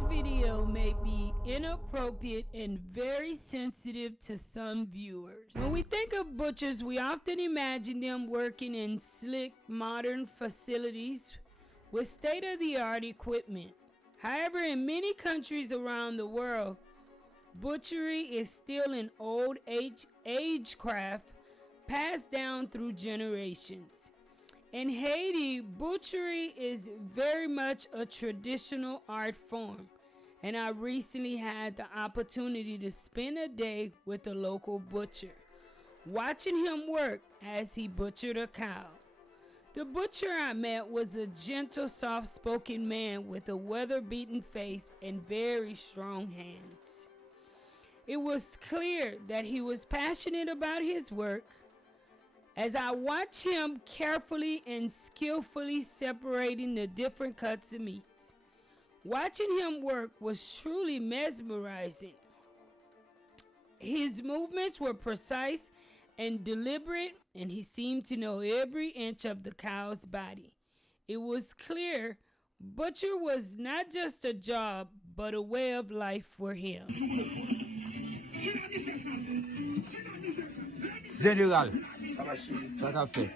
This video may be inappropriate and very sensitive to some viewers. When we think of butchers, we often imagine them working in slick, modern facilities with state-of-the-art equipment. However, in many countries around the world, butchery is still an old age craft passed down through generations. In Haiti, butchery is very much a traditional art form, and I recently had the opportunity to spend a day with a local butcher, watching him work as he butchered a cow. The butcher I met was a gentle, soft-spoken man with a weather-beaten face and very strong hands. It was clear that he was passionate about his work. As I watched him carefully and skillfully separating the different cuts of meats, watching him work was truly mesmerizing. His movements were precise and deliberate, and he seemed to know every inch of the cow's body. It was clear butcher was not just a job, but a way of life for him. Général, ça t'a fait.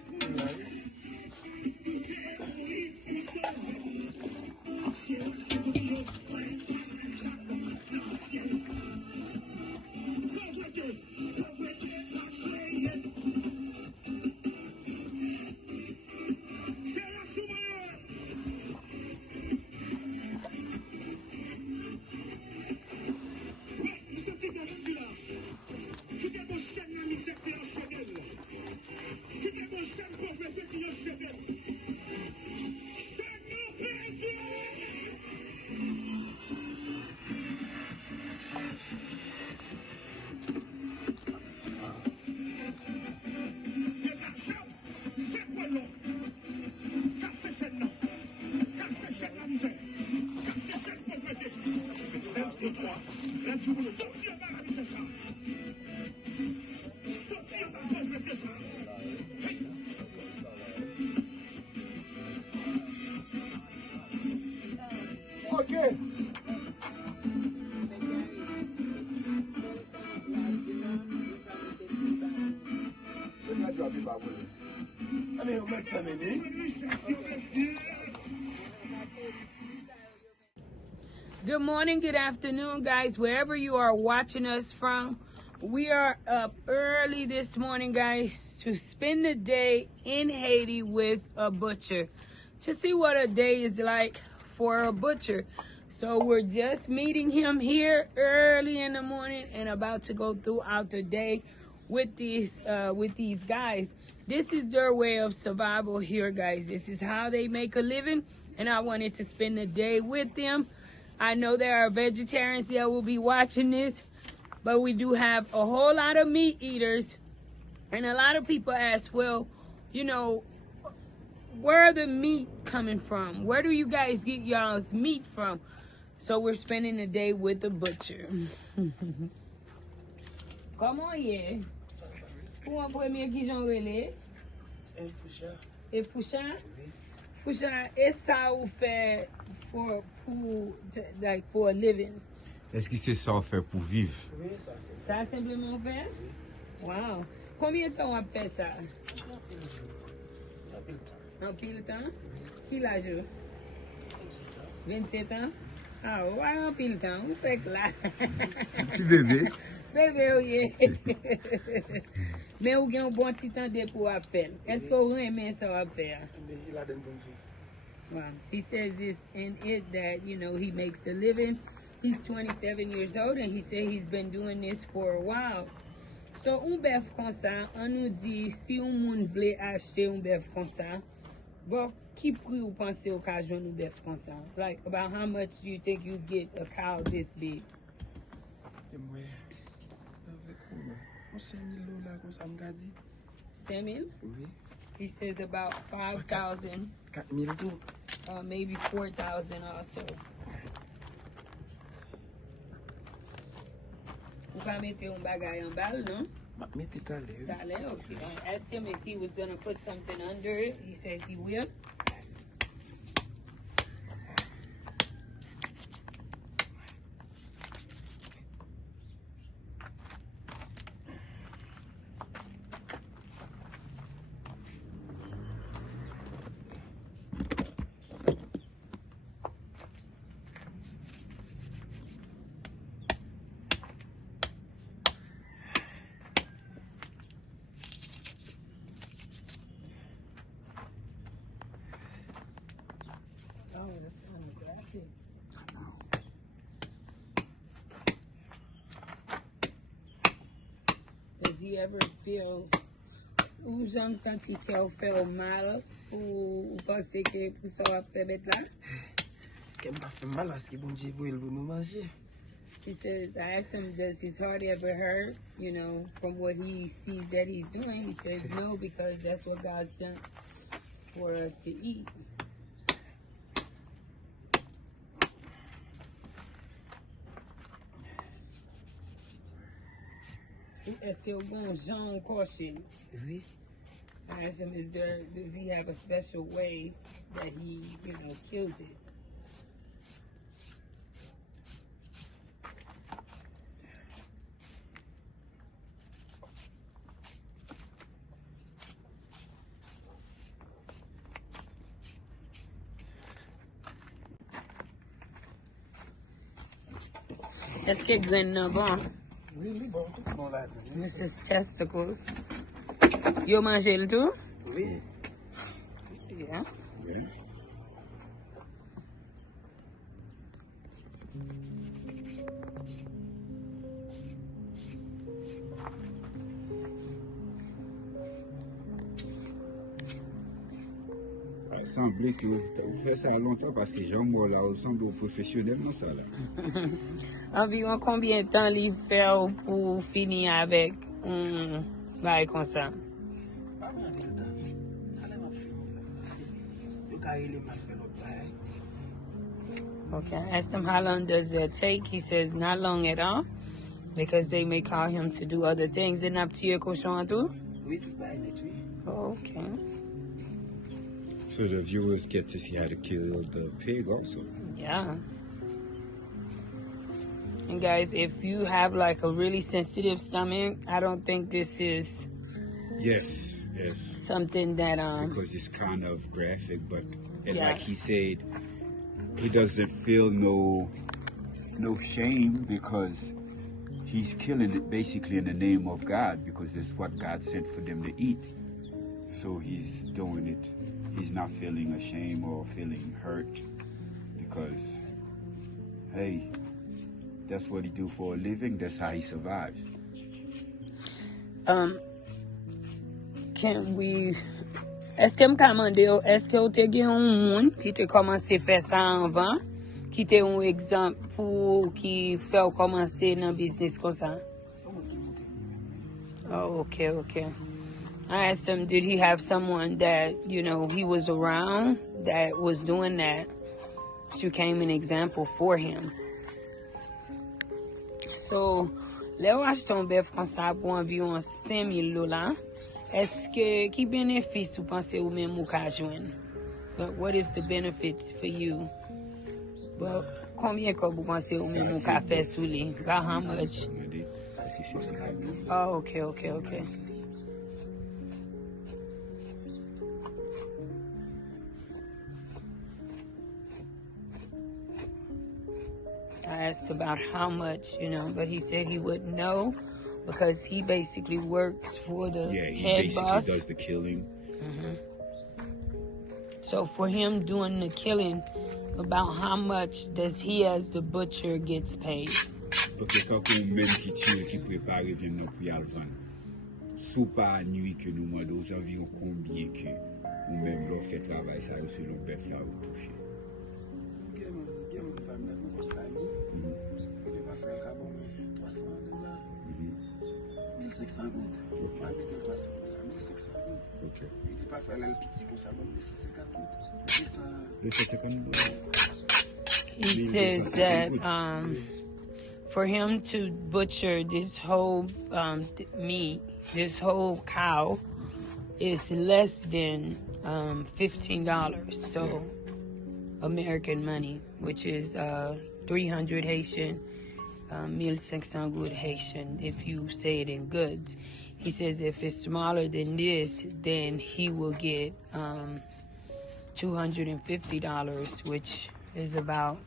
Good morning, good afternoon, guys, wherever you are watching us from. We are up early this morning, guys, to spend the day in Haiti with a butcher, to see what a day is like for a butcher. So we're just meeting him here early in the morning and about to go throughout the day with these guys. This is their way of survival here, guys. This is how they make a living, and I wanted to spend the day with them. I know there are vegetarians that will be watching this, but we do have a whole lot of meat eaters, and a lot of people ask, well, you know, where are the meat coming from? Where do you guys get y'all's meat from? So we're spending the day with the butcher. Come on, yeah. Pour un premier qui j'en relais? Et Foucha? Foucha, est ça ou fait for a living? Est-ce que c'est ça on fait pour vivre? Oui, ça c'est Ça simplement fait? Wow. Combien de temps on a fait ça? Un pile de temps? Qui l'âge? 27 ans? Ah, ouais, un pile de temps. Vous faites là. Petit bébé. Bébé, oui. Mais vous avez un bon petit temps de pour faire. Est-ce que vous aimez ça faire? il a des bonnes choses. Wow. He says this in it that, you know, he makes a living. He's 27 years old and he said he's been doing this for a while. So, un bœuf comme ça, on nous dit, si un monde voulait acheter un bœuf comme ça, bon, qui prix vous pensez au cas de un bœuf comme ça? Like, about how much do you think you get a cow this big? $5,000? Oui. He says about 5,000. 4,000 tout. Maybe 4,000 also. Vous pas mettre un bagay en balle, non? Mettez ta lèvre. Dale, okay. I asked him if he was gonna put something under it. He says he will. he ever feel ou j'aime senti qu'il fait mal ou penser que pour ça va faire bête là? Qu'elle m'a fait mal parce que bon Dieu voulait nous manger. He says, I asked him, does his heart ever hurt, you know, from what he sees that he's doing? He says no, because that's what God sent for us to eat. Est-ce qu'il y a un Jean caution? Oui. I asked him, does he have a special way that he, you know, kills it? Est-ce que graine nan bon? Oui, oui, bon, tout bon là. This is testicles. Yo mangé le tout? Oui. Yeah. Oui. Ça semblait que vous faites ça longtemps parce que Jean-Maud là ressemble au professionnellement ça là. Environ combien de temps il fait pour finir avec un bail comme ça? Pas mal de temps. Allez, m'a fait. Le carré, il m'a fait l'autre bail. Okay, I asked him how long does that take. He says not long at all because they may call him to do other things. Et n'a petit cochon tout? Oui, tout bail net, oui. Okay. So the viewers get to see how to kill the pig also. Yeah. And guys, if you have like a really sensitive stomach, I don't think this is Yes, yes. something that Because it's kind of graphic, but and Yeah. like he said, he doesn't feel no shame because he's killing it basically in the name of God because it's what God sent for them to eat. So he's doing it. He's not feeling ashamed or feeling hurt because, hey, that's what he do for a living. That's how he survives. can we est-ce que m'ka mande yo, est-ce que ou te gen un moun qui te commencé faire ça avant, qui te un exemple pour qui fait ou commencer dans business comme ça? C'est moi qui monte. Oh, okay. I asked him, did he have someone that, you know, he was around that was doing that? She became an example for him. So, le ou achete un bœuf comme ça pour environ $5,000. Est-ce que, qui bénéfice ou pensez ou même ou ka jwenn? But what is the benefits for you? But combien que vous pensez ou même ou ka fait sous li? About how much? Ça, c'est chose calme. Oh, okay. I asked about how much, you know, but he said he wouldn't know because he basically works for the Yeah, he head basically boss. does the killing. So for him doing the killing, about how much does he as the butcher gets paid? Porque fa kon men ki tue ki prepare vin nan pou yal van. Sou pa nui ke nou mande ou environ combien ke ou men lò fè travay sa yo selon bef la ou touche. Gen moun pa mwen nou boskani. Il va faire le bon $300. 1,500 gouttes. Pas mettre $300, 1,500 gouttes. Ok. Il va faire le petit comme ça, bon, 250 gouttes. 250 dollars. He says that for him to butcher this whole meat, this whole cow, is less than $15. So American money, which is 300 Haitian, 1,500 good Haitian, if you say it in goods. He says if it's smaller than this, then he will get $250, which is about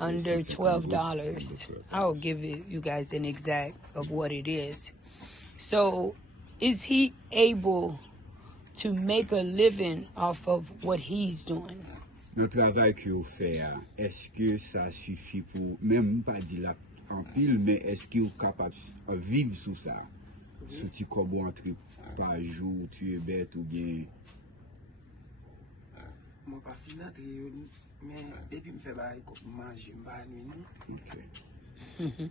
under $12. I'll give you guys an exact of what it is. So is he able to make a living off of what he's doing? Nan travay ki yo fè a, eske sa sufi pou, mèm pa di la an pil, men eske yo kapab viv sou sa? sou ti kobo entre par jour, tu es bête ou bien. Mwen pa fin atre yo, men depi m fè bay kop manje m ba nwi nou. Okay.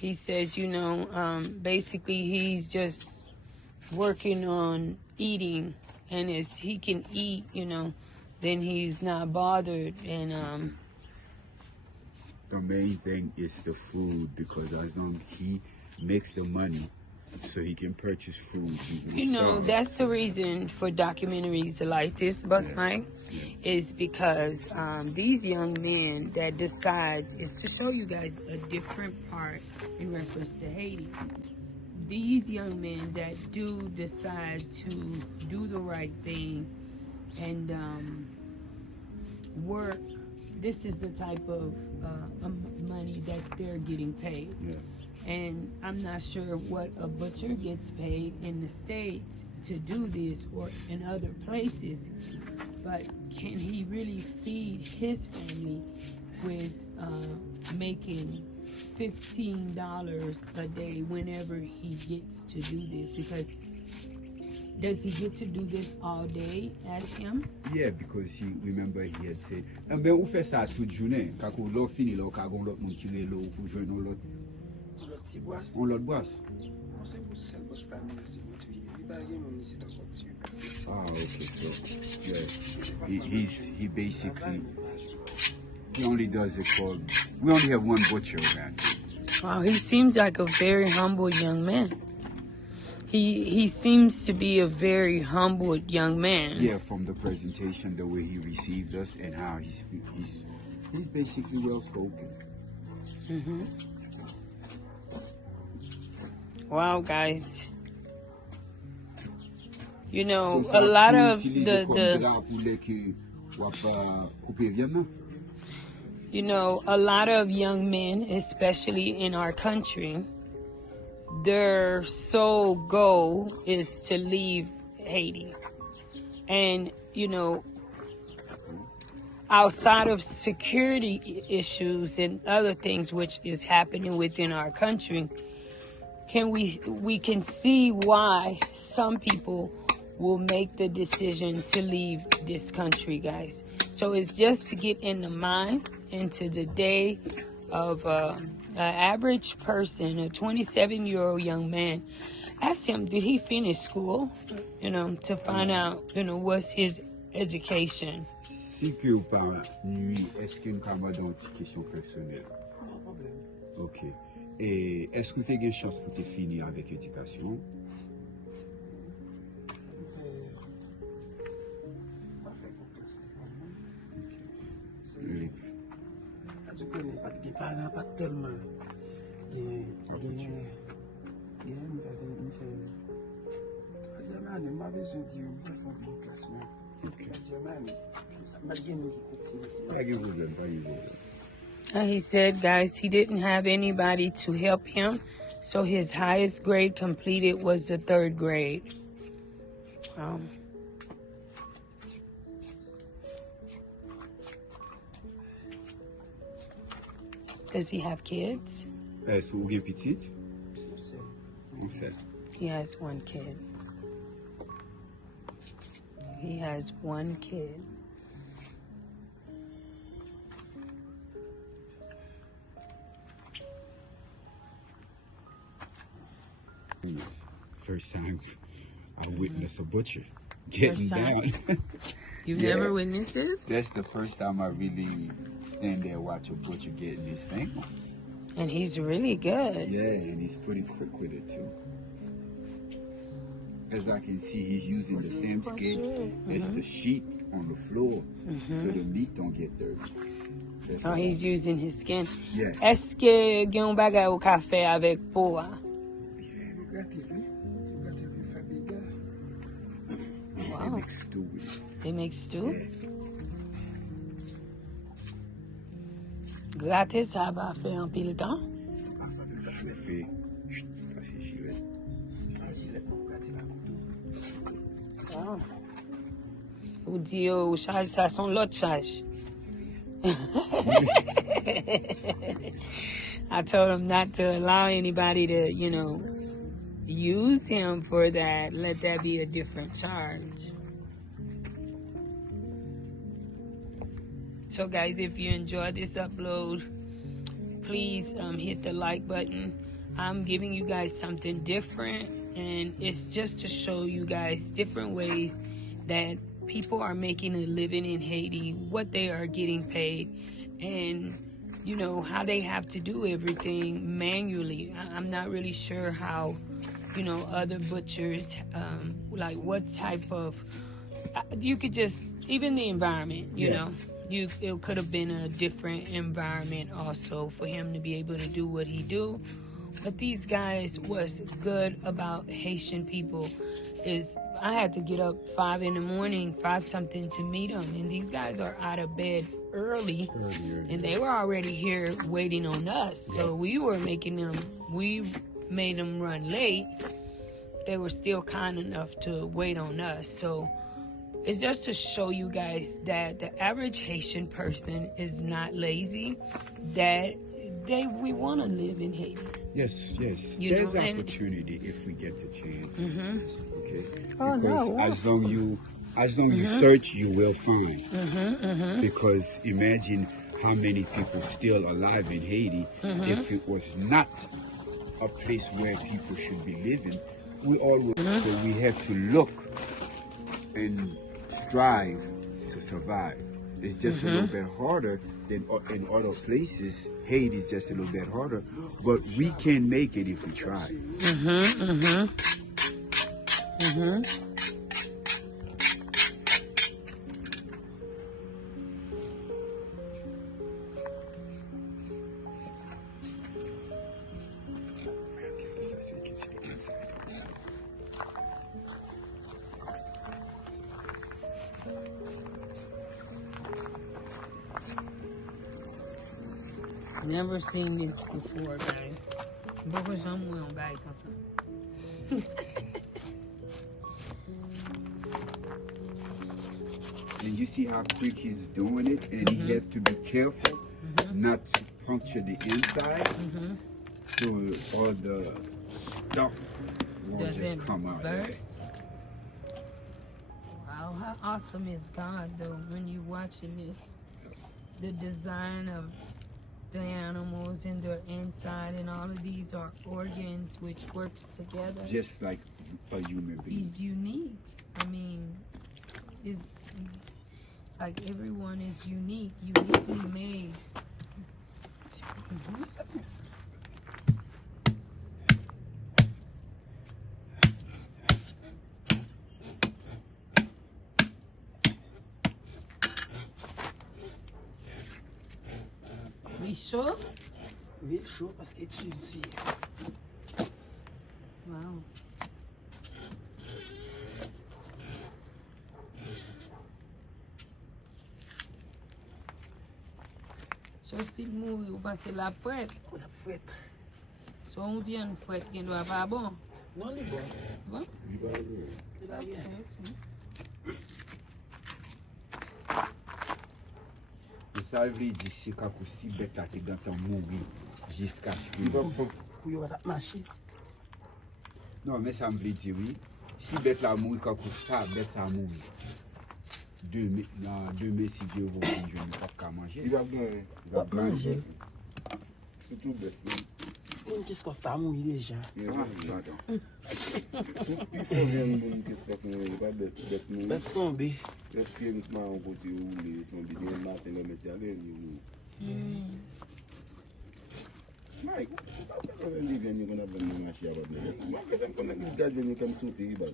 He says, you know, basically he's just working on eating, and as he can eat, you know, then he's not bothered. And The main thing is the food, because as long as he makes the money so he can purchase food, he will you know, sell it. that's the reason for documentaries like this, Bus Mike, is because these young men that decide, is to show you guys a different part in reference to Haiti. These young men that do decide to do the right thing and work, this is the type of money that they're getting paid. Yeah. And I'm not sure what a butcher gets paid in the States to do this or in other places, but can he really feed his family with making $15 a day whenever he gets to do this? Because does he get to do this all day as him? Yeah, because he had said, ben ou fè sa toute journée, quand ou l'on fini, l'on kagon l'autre moun ki l'eau pour joindre l'autre. Ti boas, On l'autre boisse. mwen se pou sel bos ka mi ase mwen tuye. Li bagye mwen nisi tan kon tuye. Ah, okay, so yeah, he basically he only does it for. We only have one butcher around here. Wow, he seems like a very humble young man. He seems to be a very humbled young man. Yeah, from the presentation, the way he receives us, and how he's basically well spoken. Mm-hmm. Wow, guys. You know, a lot of you know, a lot of young men, especially in our country, their sole goal is to leave Haiti. And, you know, outside of security issues and other things which is happening within our country, we can see why some people will make the decision to leave this country, guys. So it's just to get in the mind into the day of an average person, a 27-year-old young man. Ask him, did he finish school? You know, to find out, you know, what's his education. Si que ou pa nuit, est-ce que nous avons une question personnelle? Mwen problem. Ok. Et est-ce que tu as une chance pour te finir avec l'éducation? Mwen fè kon klas. Oui. Adjou konen pat gen paran pat telman gen mwen fè troisième année, mwen bezon di yo mwen fè kon klas mwen. Troisième année. Mwen gen mwen ki kontine si. Pas de problème, pas de problème. He said, guys, he didn't have anybody to help him, so his highest grade completed was the 3rd grade. Wow. Does he have kids? Est-ce que vous avez petit? Mwen sel. He has one kid. He has one kid. First time I witnessed a butcher getting First time? down. You've Yeah. never witnessed this? That's the first time I really stand there and watch a butcher getting this thing on. And he's really good. Yeah, and he's pretty quick with it too. As I can see, he's using the same scale as the sheet on the floor, so the meat don't get dirty. That's Oh, what- he's using his skin. Yeah. Est-ce que gen yon bagay ou ka fe avec pou? Mwen gate li. Mwen gate li fè biga. They mix stew with it. They make stew? Yeah. Gratis sa ba fe an pil tan? Je le fais. Chut, parce que je l'ai. An jilet mwen gate la koutou. Oh. Ou di yo charge sa son lot charge. I told him not to allow anybody to, you know, use him for that, let that be a different charge. So guys, if you enjoyed this upload, please hit the like button. I'm giving you guys something different, and it's just to show you guys different ways that people are making a living in Haiti, what they are getting paid, and you know how they have to do everything manually. I'm not really sure how, you know, other butchers, like what type of, you could just, even the environment, you know, it could have been a different environment also for him to be able to do what he do. But these guys, what's good about Haitian people is I had to get up 5 in the morning, 5 something to meet them. And these guys are out of bed early. And they were already here waiting on us. So we were making them, we made them run late. They were still kind enough to wait on us. So it's just to show you guys that the average Haitian person is not lazy, that we want to live in Haiti. Yes, yes. You There's know, and- opportunity if we get the chance. Okay. Oh, Because no. as long you search, you will find. Because imagine how many people still alive in Haiti if it was not a place where people should be living. We all would. So we have to look and strive to survive. It's just a little bit harder than in other places. Haiti is just a little bit harder, but we can make it if we try. So you can see the inside. Never seen this before, guys. Pourquoi j'aime un bail comme ça? And you see how quick he's doing it, and he has to be careful not to puncture the inside, so all the stuff won't Does just it come out. burst? Wow, how awesome is God, though, when you're watching this? The design of the animals and their inside, and all of these are organs which works together. Just like a human being. He's unique. I mean, it's like everyone is unique, uniquely made. We sure? Oui, chaud parce que tu es. Wow. So s'il mourit ou passer la fouette, La fouette. so on vient fouette qui doit pas bon. Non, les bon. Bon? Il va bien. Et ça veut dire c'est quand si bête là qui dans ton mourir jusqu'à ce que. Pour y avoir marché. Non, mais ça me veut dire oui. Si bête là mourir quand ça bête ça mourir. Demain si Dieu veut je ne vais pas manger. Il va bien. Il va manger. Surtout bête. Une qui se coiffe ta mouille déjà. Ah, j'adore. Il faut bien une qui se fait pas bête. Ben tomber. Bête qui est uniquement en côté où les tombés bien matin le mettre à l'air. Mike, ça c'est les venus qu'on a besoin de marcher avec nous. Moi, quand on a gardé venir comme sauter, bah.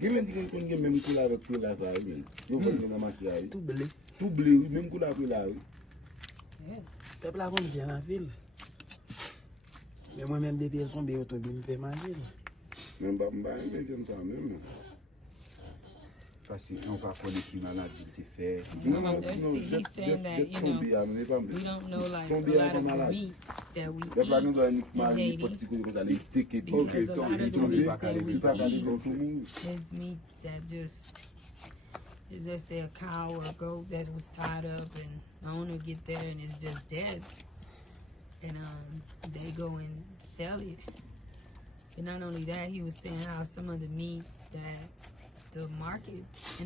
Gamin dit qu'on gagne même couleur avec tout là ça, oui. Nous on a marché avec. Tout blé. Tout bleu, même couleur pour là. Peuple là qu'on vient en ville. Mais moi-même, depuis elles sont bien tombées, je me fais manger. Même pas, j'aime ça même. Parce qu'on va connaître une maladie qui fait. He's saying that, you know, we don't know like a lot of the meats that we eat in Haiti. Because a lot of the meats that we eat is meats that just, is just say a cow or a goat that was tied up and the owner get there and it's just dead. And they go and sell it. And not only that, he was saying how some of the meats that the markets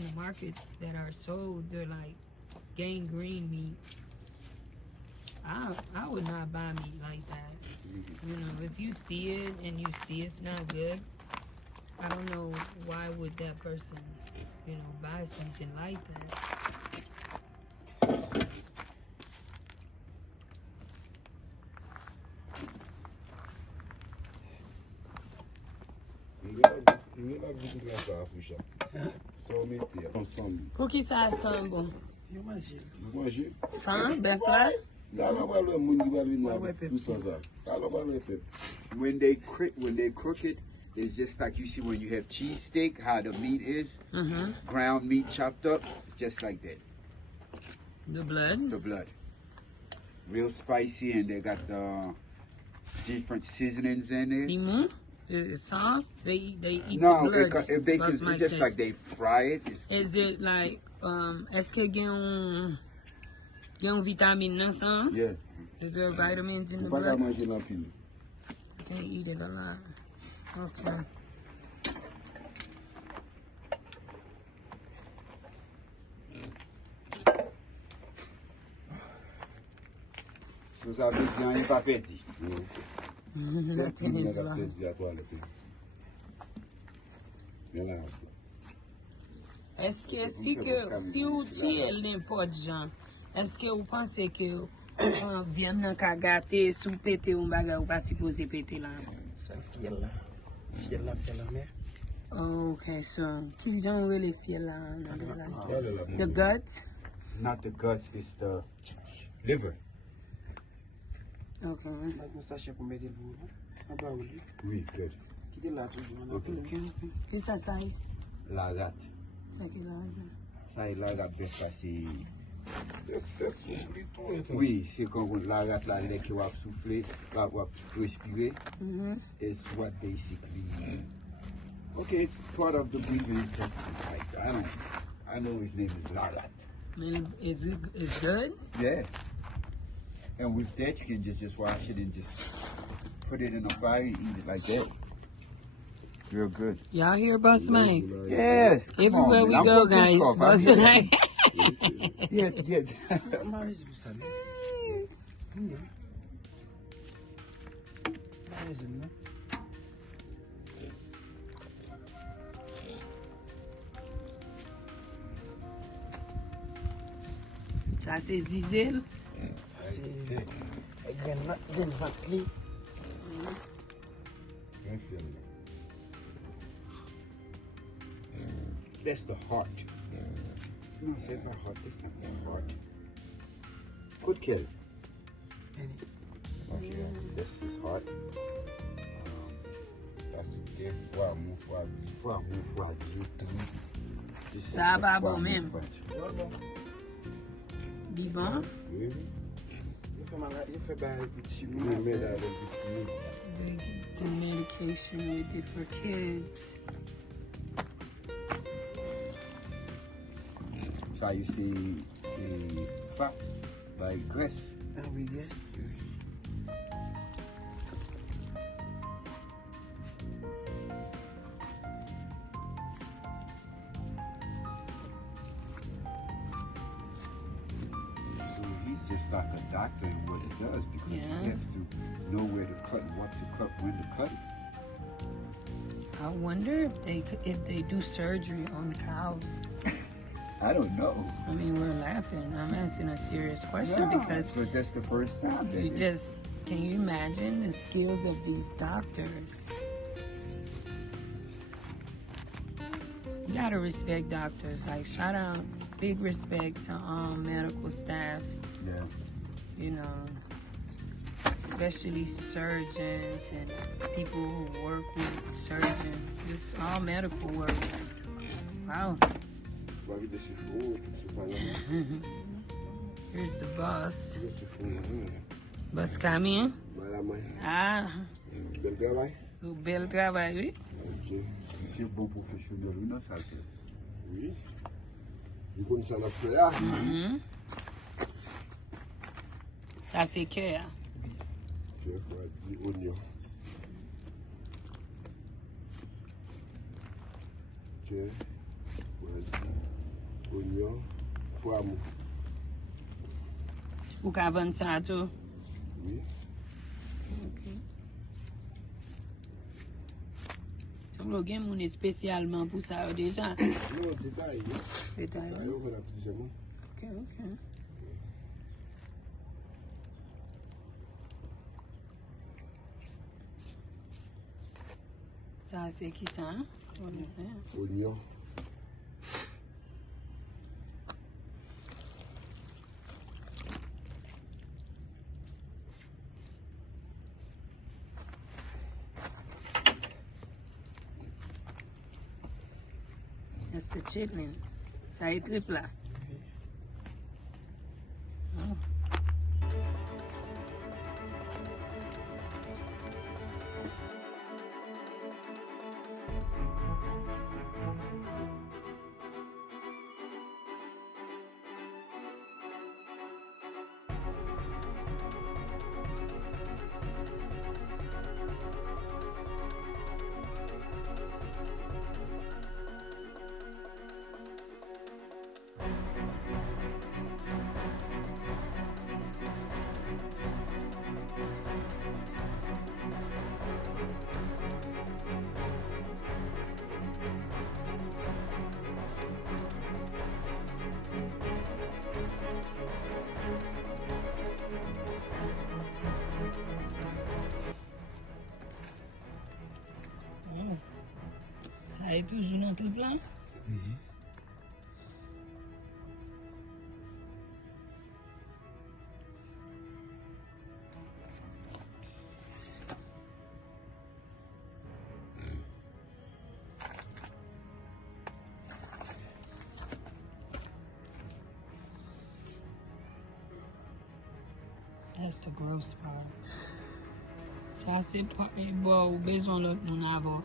that are sold, they're like gangrene meat. I would not buy meat like that. You know, if you see it and you see it's not good, I don't know why would that person, you know, buy something like that. Pour qui ça sent bon? Sang, bœuf là? When they cook it, it's just like you see when you have cheesesteak, how the meat is, ground meat chopped up. It's just like that. The blood? The blood. Real spicy, and they got the different seasonings in there. Limon? It's soft? They eat the No, blood. it's just like they fry it. Is it like, est-ce que il y a un vitamine dans ça? Yeah. Is there vitamins in the blood? Can't eat it a lot. Okay. So ça veut dire qu'il n'est pas petit. Nothing is lost. Est-ce que si vous tuez n'importe gens, est-ce que vous pensez que viande nan ka gâté sous pété ou bagay ou pas supposé péter là? Ça le fiel là fait la mer. Oh, okay, so qui j'en really feel là? The gut? Not the guts, it's the liver. Okay. Maintenant sachet pour mettre le bout. En bas oui. Oui, good. Qui est là toujours. Okay. Qui ça ça? La gâte. Ça qui là? Ça, la gâte, best passer. C'est soufflé tout. Oui, c'est quand la gâte, la lait qui va souffler, va respirer. It's what basically. Okay, it's part of the breathing intestine. Like, I know his name is Lagat. Man, it's good? Yeah. And with that, you can just wash it and just put it in the fire and eat it like that. It's real good. Y'all hear Boss Mike? Yes. Everywhere we go, guys. Boss Mike. Yeah. Ça c'est zizel. C'est graine vatli. That's the heart. No, c'est pas heart. That's not the heart. Good kill. Okay, this is heart. That's it. Foie, Ça va bon même. Di bon? Oui. Il fait bail petit. They do medication with it for kids. So you see the fat by grace. Ah oui, yes. So he's just like a doctor in what he does because you have to know where to cut and what to cut, when to cut it. I wonder if they do surgery on cows. I don't know. I mean, we're laughing. I'm asking a serious question because but that's the first time. Can you imagine the skills of these doctors? You gotta respect doctors. Like, shout out, big respect to medical staff. Yeah. You know, especially surgeons and people who work with surgeons. It's all medical work. Wow. Here's the boss. Boss come in. Ah. Bel travail, oui. C'est bon professionnel, oui, non, ça le fait. Oui. Vous connaissez ça, la frère? Ça, c'est cœur. Chef, on dit oignon. Tiens, voici. Oignon, poivron. Ou ka vendre ça tout? Oui. Ok. Donc, le game on est spécialement pour ça déjà. Non, détail. Détail. Ça, on va petit seulement. Ok, ok. Ça, c'est qui ça? Hein? On le fait. Oignon. That's the chitlins. Ça est triple là. Oh. Ça est toujours dans tout plan? That's the gross part. Ça c'est pas bon, ou besoin l'autre mon abo.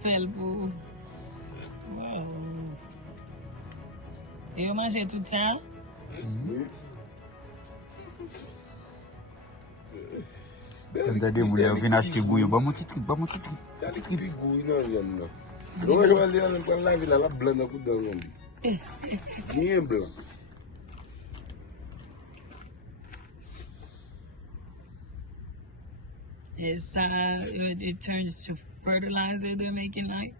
Fait pour. Wow. Et vous mangez tout ça? Regardez, vous venez acheter bouillon. Bah, mon petit trip, bah, mon petit trip. Petit trip. Donc, je vais aller dans la ville, la blanc dans le monde. Bien blanc. It's it turns to fertilizer they're making like.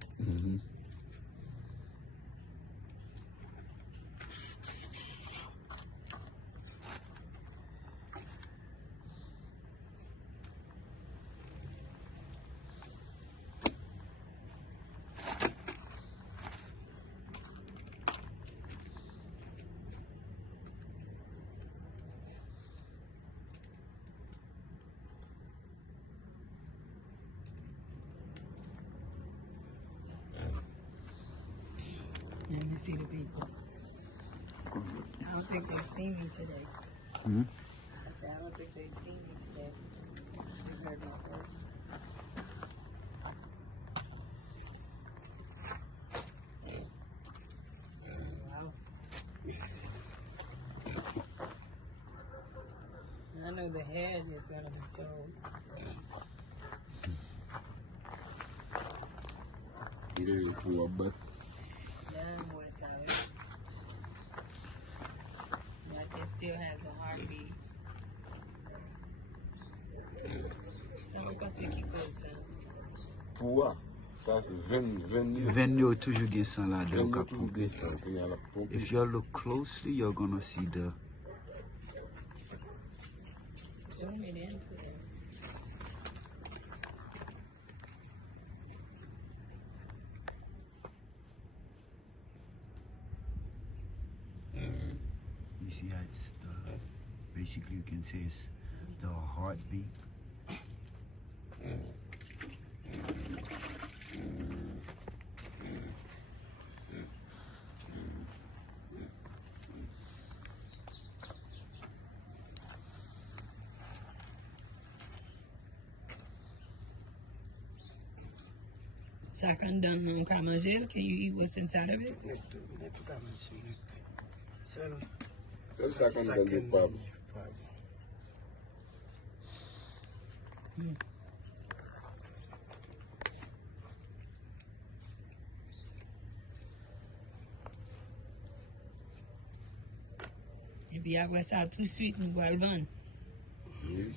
Let me see the people. I don't think they've seen me today. Hmm? I said, I don't think they've seen me today. They've heard my voice. Wow. I know the head is going to be sold. Yeah, poor butt. More solid. Like it still has a heartbeat. Ça va passer qui cause ça? Poor. Ça, c'est 20. Venue toujours gain sang là dedans Venue qu'a toujours pomper. gain sang, puis il y a la pompe. If you look closely, you're gonna see the. Zoom it in. You see how it's the. Basically, you can say it's the heartbeat. Ça condone on can manger. Can you eat what's inside of it? Ça, qu'on donne le pub. Puis après ça, tout de suite, nous allons le vendre. Oui.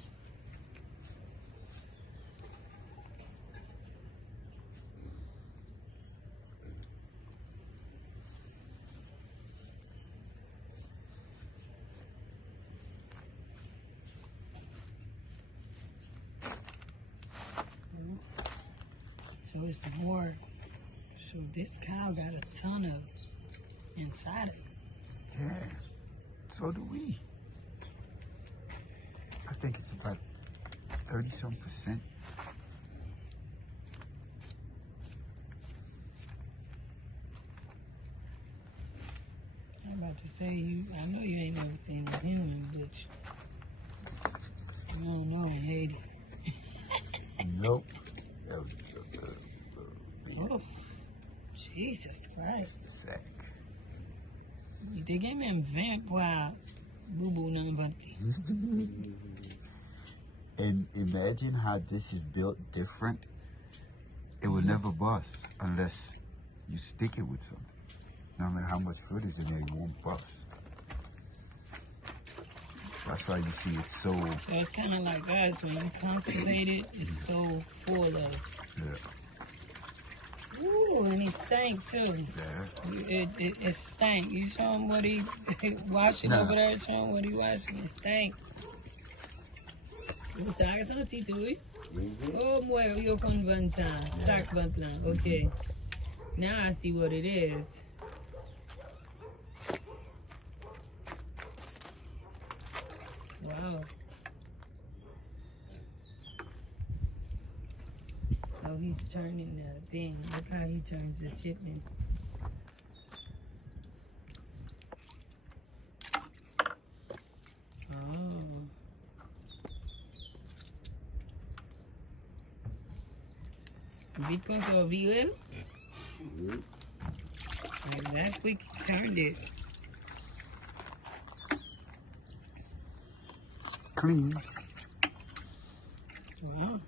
So it's more. So this cow got a ton of inside it. Yeah, so do we. I think it's about 30-some%. I'm about to say, I know you ain't never seen a human, but I don't know in Haiti. Nope. Oh, Jesus Christ. Sack. They gave me a vamp while boo-boo non-bumpy. And imagine how this is built different. It will never bust unless you stick it with something. No matter how much food is in there, it won't bust. That's why you see it so... So it's kind of like us, when you constipate it, it's so full of... Yeah. Ooh, and he stank too. Yeah. It stank. You show him what he washing over there, show him what he washing. It stank. Vous savez ça, Tito? Oh, moi, you can sac bantlan. Okay. Now I see what it is. Wow. So he's turning the thing. Look how he turns the chitlin. Oh. Vite qu'on soit viril. Like that quick, he turned it. Clean. Wow.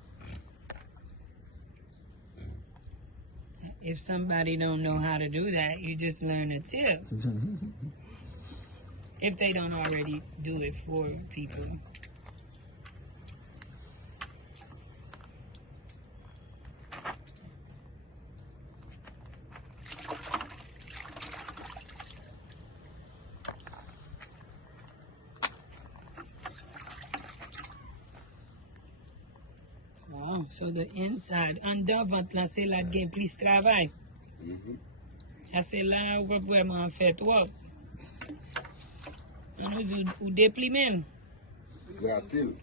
If somebody don't know how to do that, you just learn a tip. If they don't already do it for people. Wow, so the inside, en devant là, c'est là qu'il y a plus de travail. C'est là où vraiment fait trop. On nous dit, ou déplimen. Gratil.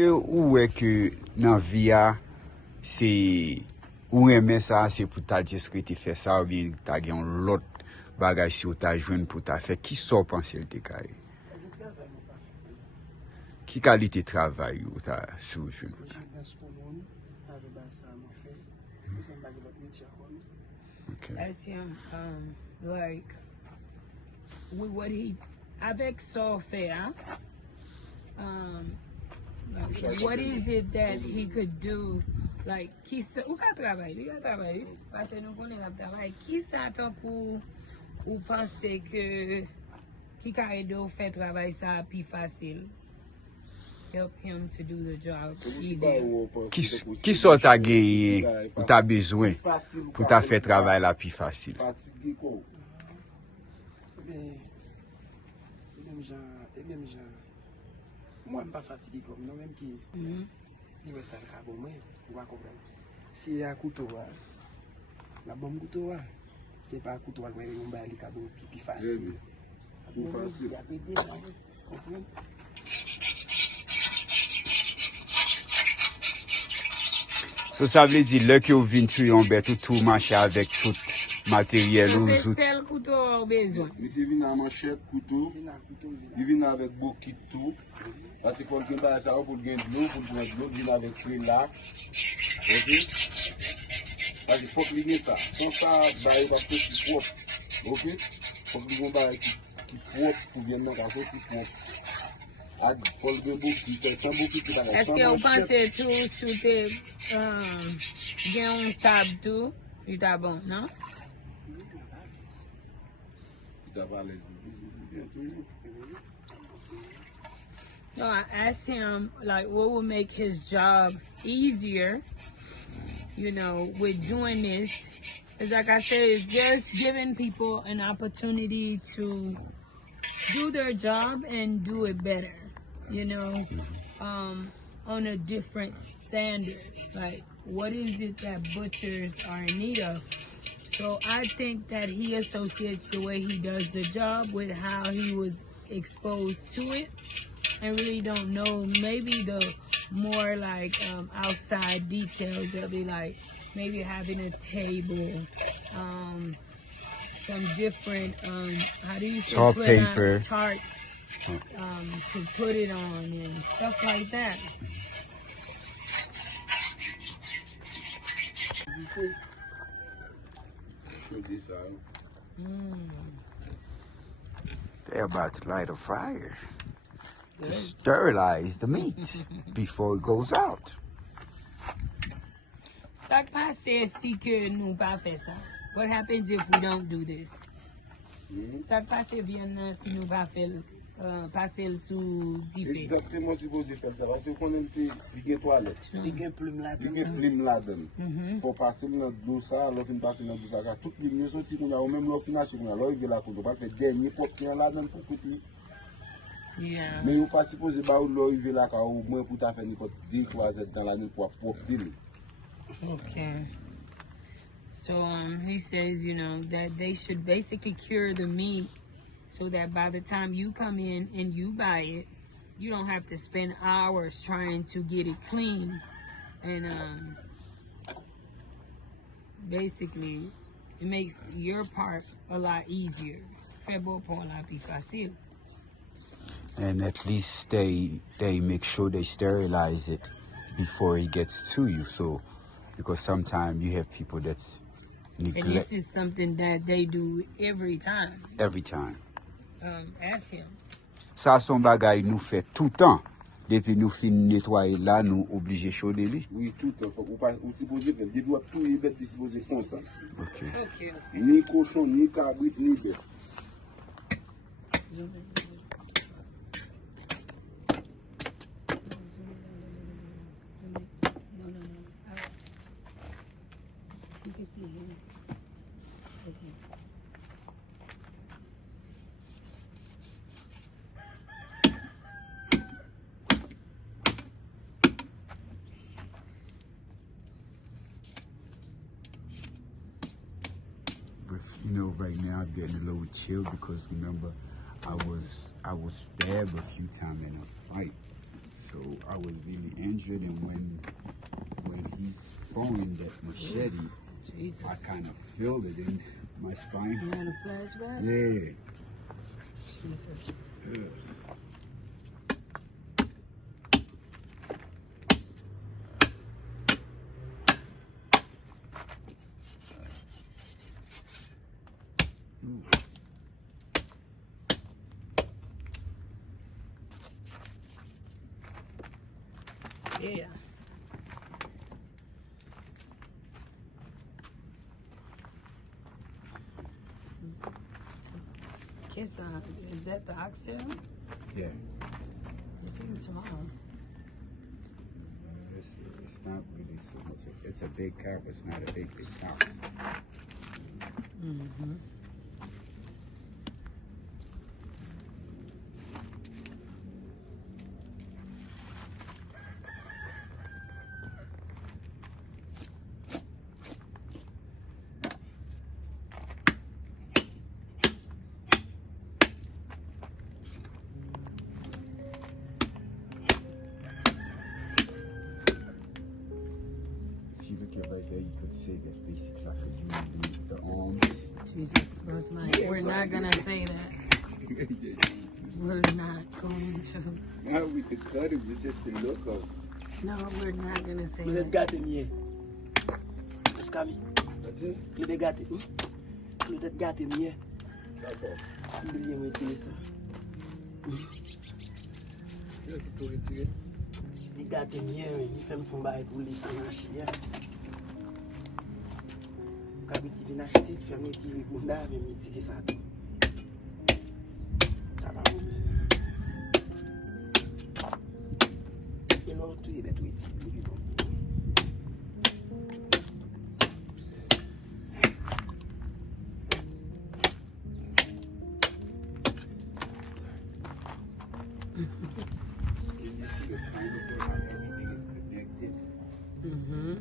Ou est que dans via c'est ou aimer ça c'est pour ta dire que tu fais ça ou bien t'as gagné l'autre bagage sur ta joindre pour ta faire qui sort penser le décaler Qui qualité travail ou ta sous jeune? Okay. That's him. Like with what he avec so fair. Like, what is it that he could do? Like, qui sa ou ka travail? Li ka travail? Parce que nous connaissons la travail. Qui sa tant ou pense que qui ka aide ou faire travail ça plus facile? Help him to do the job easier. Qui sort à gagner ou t'as besoin pour ta faire travail là plus facile? Moi, je ne suis pas fatigué comme nous, même qui est ça pour moi, vous comprendre. Si il y a un couteau, la bombe couteau, c'est pas un couteau qui est plus facile. Plus facile. So ça veut dire là que vous venez tuer on bet tout marcher avec tout matériel ou C'est seul couteau au besoin. Monsieur vient en manchette, couteau, il vient avec beaucoup de tout. Parce qu'il faut qu'il ait ça pour gagner de l'eau, pour gagner de l'eau, il vient avec tuer là. Ok? Parce qu'il faut qu'il ait ça. Sans ça, il va faire tout propre. Ok? Il faut qu'il ait ça qui propre pour venir dans la chose qui propre. Il faut qu'il ait ça beaucoup qui fait. Est-ce que vous pensez tout sur tes une table tout, il est bon, non? Il est à l'aise. No, I asked him like what would make his job easier, you know, with doing this. It's like I said, it's just giving people an opportunity to do their job and do it better, you know, on a different standard. Like, what is it that butchers are in need of? So I think that he associates the way he does the job with how he was exposed to it. And really don't know maybe the more like outside details of it, like maybe having a table, some different how do you say Tar paper, tarts to put it on and stuff like that. They're about to light a fire to sterilize the meat before it goes out. Ça passe si que nous pas fait ça. What happens if we don't do this? Ça passe bien si nous pas fait passer sous diffé. Exactement si vous faire ça. Parce que quand on est une toilette, Il y a un plume là. il y a une plume là-dedans. Il faut passer dans l'eau ça, l'eau fin passer dans l'eau ça. Toutes les mieux sorties qu'on a, ou même l'eau fin marcher qu'on a, l'eau il vient là qu'on doit faire dernier pot qui est là-dedans pour couper. Yeah. Mais vous pas supposé bah l'eau il vient là quand au moins pour ta faire n'importe 2-3 heures dans la nuit pour propre. Okay. So he says, you know, that they should basically cure the meat so that by the time you come in and you buy it, you don't have to spend hours trying to get it clean. And basically, it makes your part a lot easier. Fait beau pour la plus facile. And at least they make sure they sterilize it before it gets to you. So, because sometimes you have people that's And neglect this is something that they do every time. every time. Ask him. Ça, son bagay nous fait tout le temps. Depuis nous fin nettoyer là, nous obligés chauder li. Oui, tout le faut pas ou supposé faire des doigts tout les bêtes disposés comme ça. Ok. Okay. Ni cochon, ni cabrit, ni bête. Zoom in. No. You can see him. Okay. But you know, right now I'm getting a little chill because remember, I was stabbed a few times in a fight, so I was really injured. And when he's throwing that machete, Jesus. I kind of feel it in my spine. You want a flashback? Yeah. Jesus. Yeah. Kiss on. Is that the oxtail? Yeah. It seems small. It's not really so much. It's a big cow, but it's not a big cow. Mm-hmm. If you look at right there, you could say that's basically like a human being. The arms. Jesus, that's my. We're not gonna say that. We're not going to. Now we could cut him. It's just the look of. No, we're not gonna say Vous êtes that. gâtés, mieux. Escami. That's it. Vous êtes gâtés. Vous êtes gâtés, mieux. D'accord. Vous devez retirer ça. Il faut tout retirer. Il gâté mieux, il fait me fond bail pour les panacher. Quand il vient acheter, il fait me tirer pour là, mais me tirer ça. Ça va vous. Et l'autre, il est tout retirer. You see this kind of how everything is connected. Mm-hmm.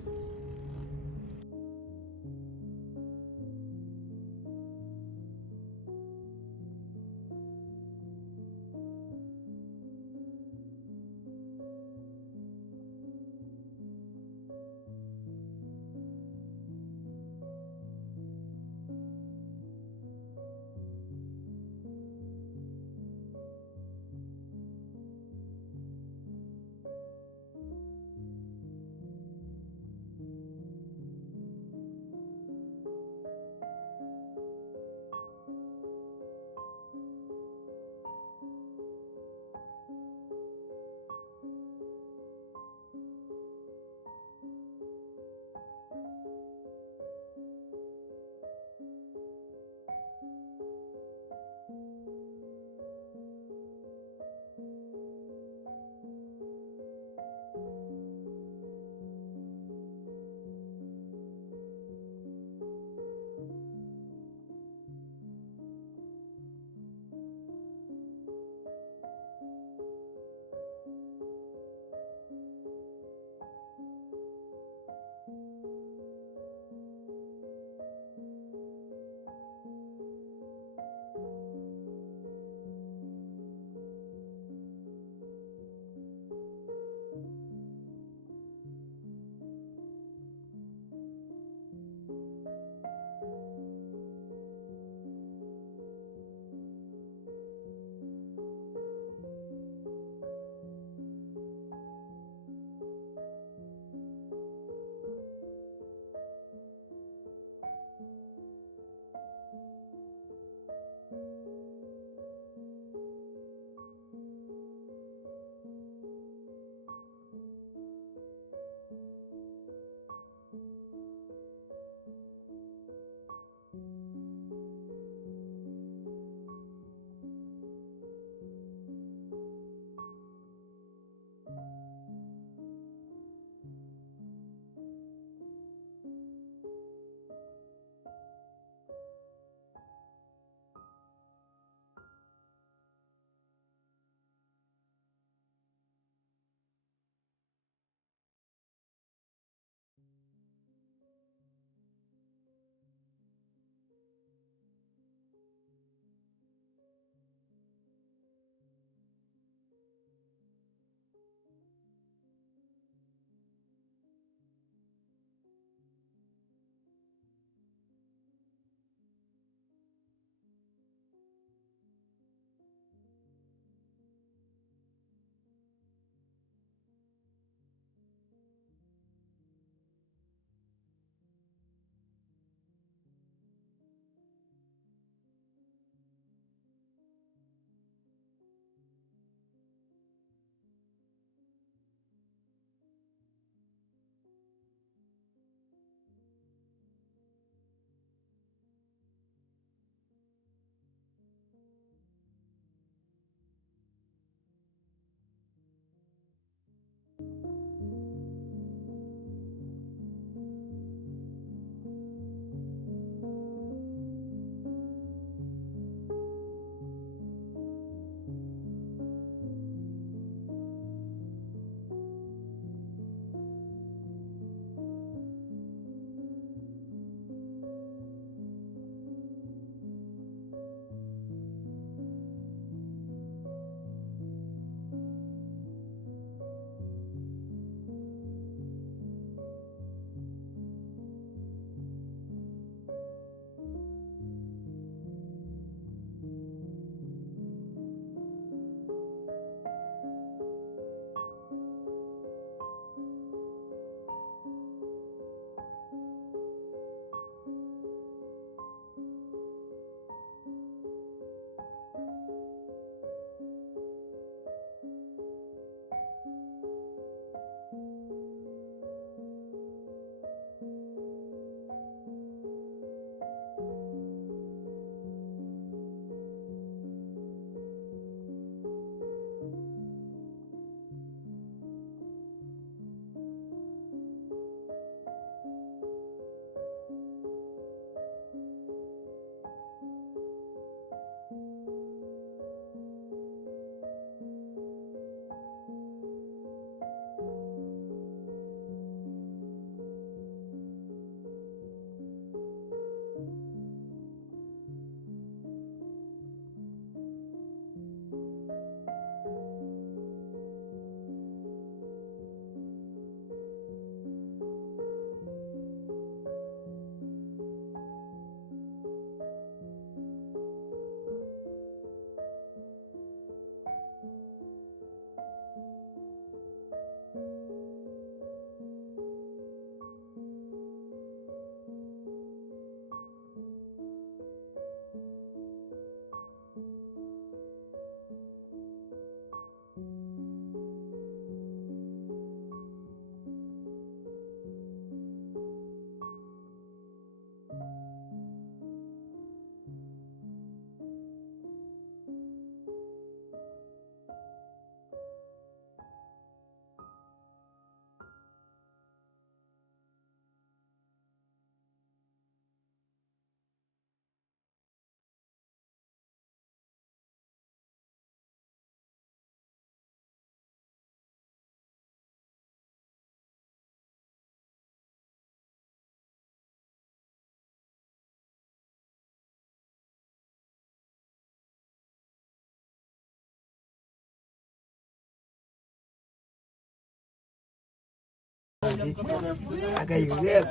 Agay réel.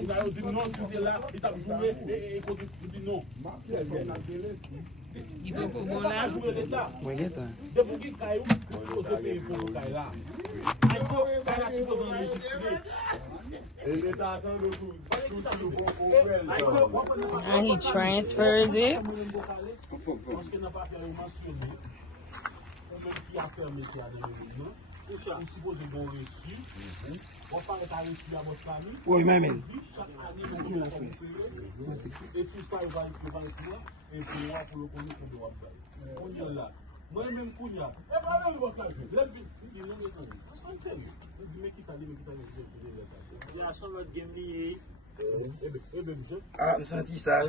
Il a dit non, si tu es là, il t'a joué et il dit non. Il faut pour bon là. Mwen gen tan. Depuis qu'il caille, il faut se payer pour le caille là. Il faut faire la supposée enregistrer. And he transfers it. Parce qu'il n'a pas fait mentionner. Qui a fermé qui a donné le nom. Et ça, il suppose qu'ils ont reçu. On parle de reçu à votre famille. Oui, même. Chaque année, on va et sur ça, il va et puis on va pour le connaître pour le voir. On y est là. Moi-même, on y a. Et pas même, on va se la vie. Il dit, non, mais ça, c'est sérieux. Il dit, mais qui ça dit, c'est à son autre game lié. Ah, je senti ça. Et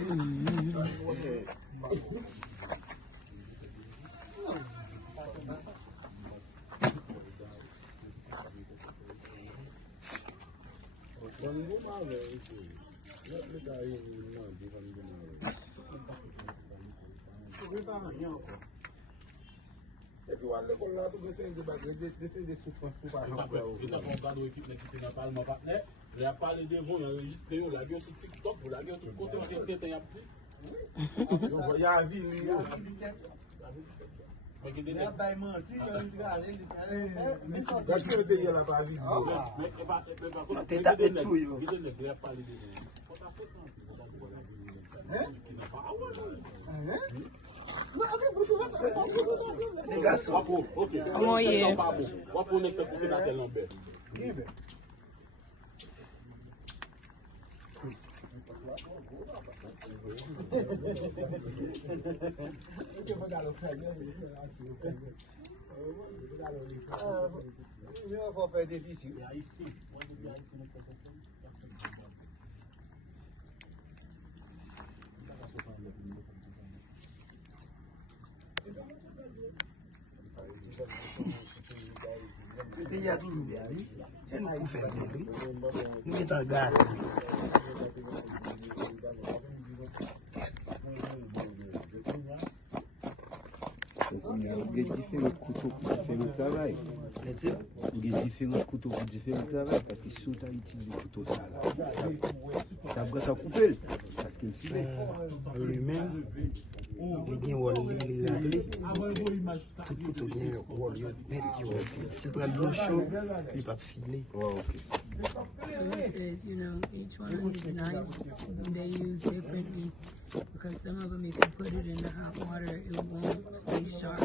puis, on a tout dessin de souffrance pour pas. Et ça, on garde l'équipe qui n'a pas le partenaire. Il a parlé de vous, il a enregistré, il a vu sur TikTok, il a vu tout côté, on s'est tête, il y a petit. Il y a la vie. Les garçons. Comment il est? Il y a tout le monde. C'est nous qui faisons. Nous sommes en garde. Il y a différents couteaux pour différents travail. Il y a différents couteaux pour différents travail parce que si tu utilises le couteau ça là, tu as coupé parce qu'il filait. Lui-même, il y a tout couteau qui est si tu prends le chaud, il va filer. It says, you know, each one of these knives they use differently because some of them, if you put it in the hot water, it won't stay sharp.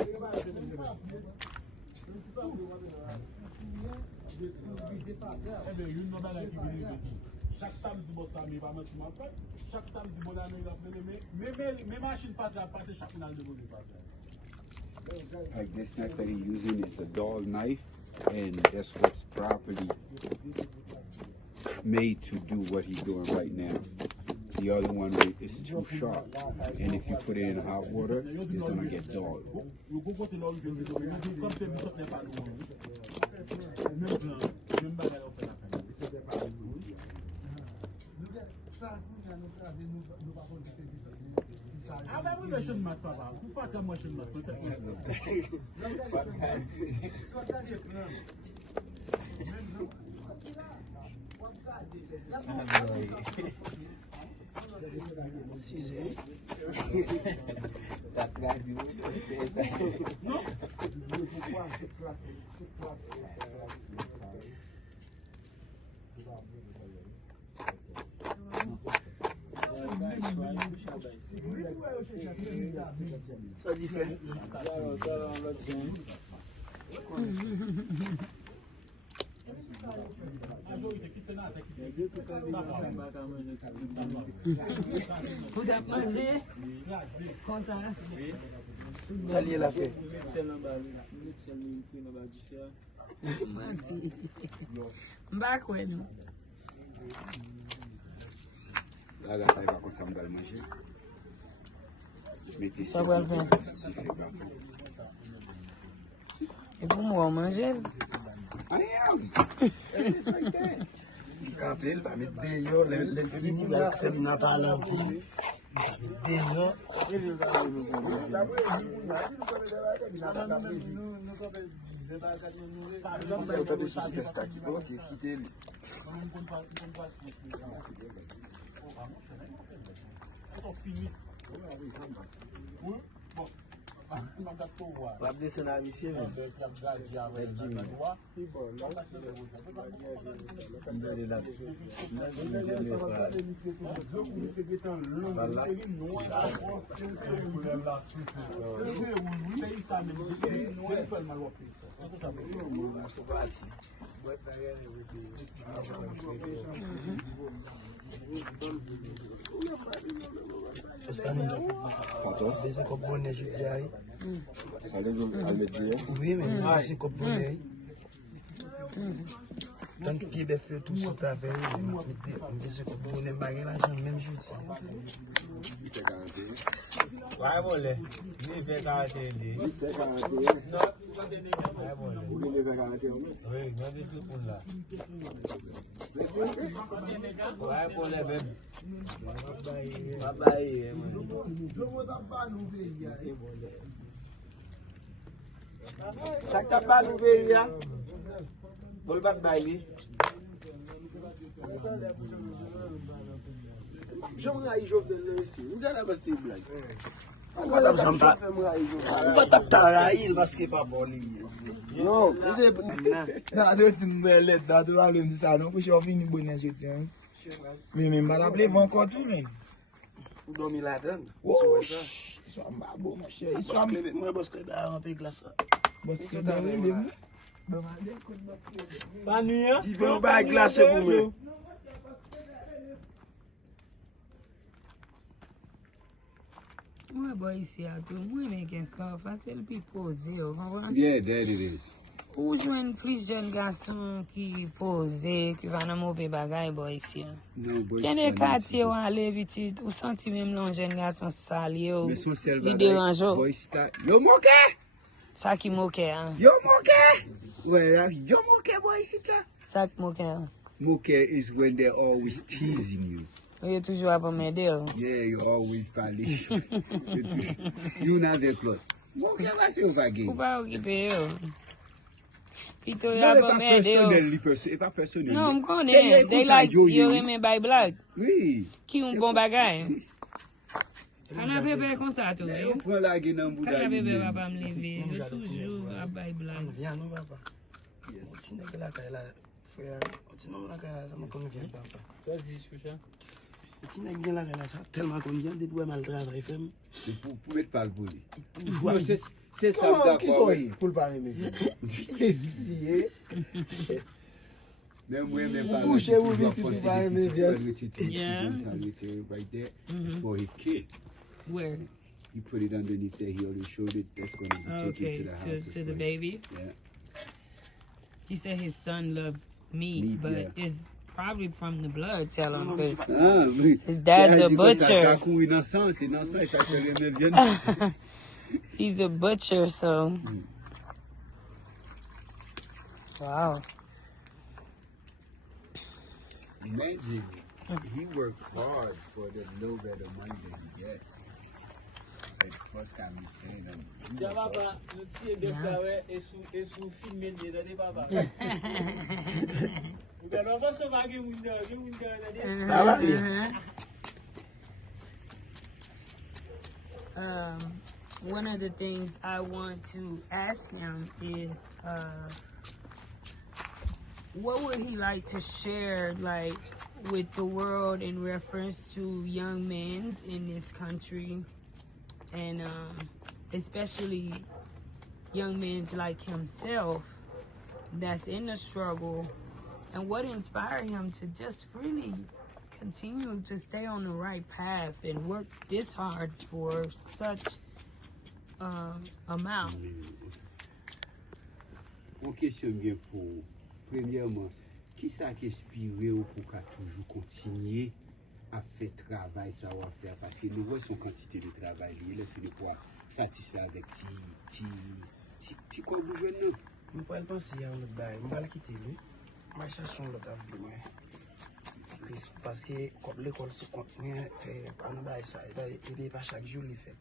Chaque samedi, bon, ça va mettre ma fête. Chaque samedi, bon, année, il va faire mes machines pas de la passer chaque année de bon. Like this knife that he's using is a dull knife, and that's what's properly made to do what he's doing right now. The other one is too sharp, and if you put it in hot water, it's gonna get dull. Ah ben oui, mais je ne masse pas. Vous faites comme moi, je ne masse pas. Sujet. Ça dit fait. Vous avez mangé? Comme ça? Ça lié la fait. Menti. Back when. Là, la taille va comme ça, on va le manger. Mettez Ça va le faire. Et pour moi, manger? I am. It's like that. Quand il va mettre dehors, le fini, il va faire une parole. Dehors. C'est autant de soucis de stack. Ok, quittez-le. La descendre à monsieur même. Patron. Des comme bonnet je dis aïe. Ça lève à mettre dehors. Oui, mais c'est comme bonnet. Tant que pied fait tout ça ta veille, des comme bonnet baguette l'argent même je dis. Ouais bon là. Il fait 41. C'était 41. Ouais bon là. Vous voulez faire 41? Oui, non des tout pour là. Ouais bon là même. Bye bye. Ça t'a pas nouvé hier. Pour le battre bailler. J'aimerais Jovenel ici. Vous allez passer une blague. On va taper ta il parce que pas bon lui. Non, c'est non, je dis une lettre dans tout le monde ça non pour je finir bonne je tiens. Mais même pas l'appeler encore tout même. Vous dormez là-dedans. Oh, ils sont bon mon cher. Ils sont moi parce que là un peu glace. parce que dans les Pas nuit hein. Tu veux pas glace pour moi. Ouais, boy, ici à tout. Moi, mais qu'est-ce qu'on fait? C'est le plus posé, vous comprenez? Yeah, there it is. Ou jwen plus jeunes garçons qui posent, qui vont dans mauvais bagaille, boy, ici. No, boy, Il y a des it's quartiers où aller vite, ou senti même les jeunes garçons saliés, ou mais son sel ils dérangent. boy, c'est là. Yo moqué! Ça qui moque, hein? Yo moqué! Ouais, là, yo moqué, boy, c'est là. Ça qui moque, hein? Moqué is when they're always teasing you. Il est toujours à pas m'aider. Yeah, you always parler. You n'avec l'autre. Moqué, va c'est au vague. Ou pas occuper, Plutôt, il Non, a mais pas pas m'aider. personnel, c'est pas personnel. Non, je C'est connais. They comme ça, like, yo, you yo. aimé by blague. Oui. Qui un bon bagaille. Quand a bébé comme ça, tout. On prend la gueule dans le bout Quand de la a bébé ligne. va pas me lever, je toujours à by blague. Viens nous papa. Tu n'es que là frère. Tu n'es là ça me connaît bien papa. Toi dis choucha. Tu n'es bien là ça tellement qu'on vient de doigts mal travailler fait. C'est pour mettre pas le voler. Non, C'est ça, Comment qui sont d'accord. pour le pas aimer? Qu'est-ce Même moi, même pas. Bouchez vous vite, tu vas aimer bien. Yeah. Right there. It's for his kid. Where? He put it underneath there. He already showed it. That's going to be taken Okay, to the house. to the baby. Yeah. He said his son loved meat, Meat, but yeah. it's probably from the blood, tell him, because Ah, oui. his dad's a Ça butcher. coule innocent, c'est innocent, ça fait les viennent. He's a butcher, so. Wow. Imagine, he worked hard for the little bit of money that he gets. Like, first time he's paying them. Tiens papa, nous tire de frère et sous filmer des années papa. Regarde, on va se vaguer One of the things I want to ask him is, what would he like to share, like, with the world in reference to young men in this country, and especially young men like himself that's in the struggle, and what inspired him to just really continue to stay on the right path and work this hard for such amount? Une question bien pour, premièrement, qui ça qui inspire ou pour qu'à toujours continuer à faire travail ça va faire parce que nous voyons son quantité de travail il est fini pour satisfaire avec ti quoi vous jouez nous. Je pas penser à un autre bail, je vais le quitter lui. Je cherche un autre avenir. Parce que comme l'école se continue faire un bail ça, il pas chaque jour il fait.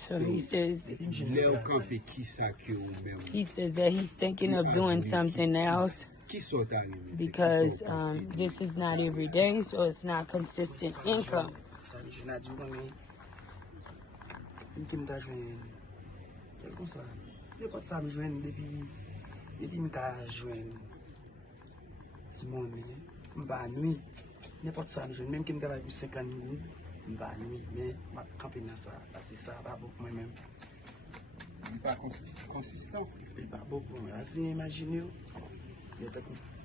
So he says Lè ou kampe ki sa ke ou mèm. he says that he's thinking of doing something else Ki sot a reme? because this is not every day, so it's not consistent income. Sa mi jwen a di ou konen, mke mta jwen, kel kon sa, nepot sa mi jwen depi mta jwen Simon mi, mba nwi, nepot sa mi jwen, menm ke mta bay pou 50 goud, mba nwi, men ma kampe na sa, pase sa pa bok mwen men. Li pa konsistant. Li pa bok mwen, ase imagine yo,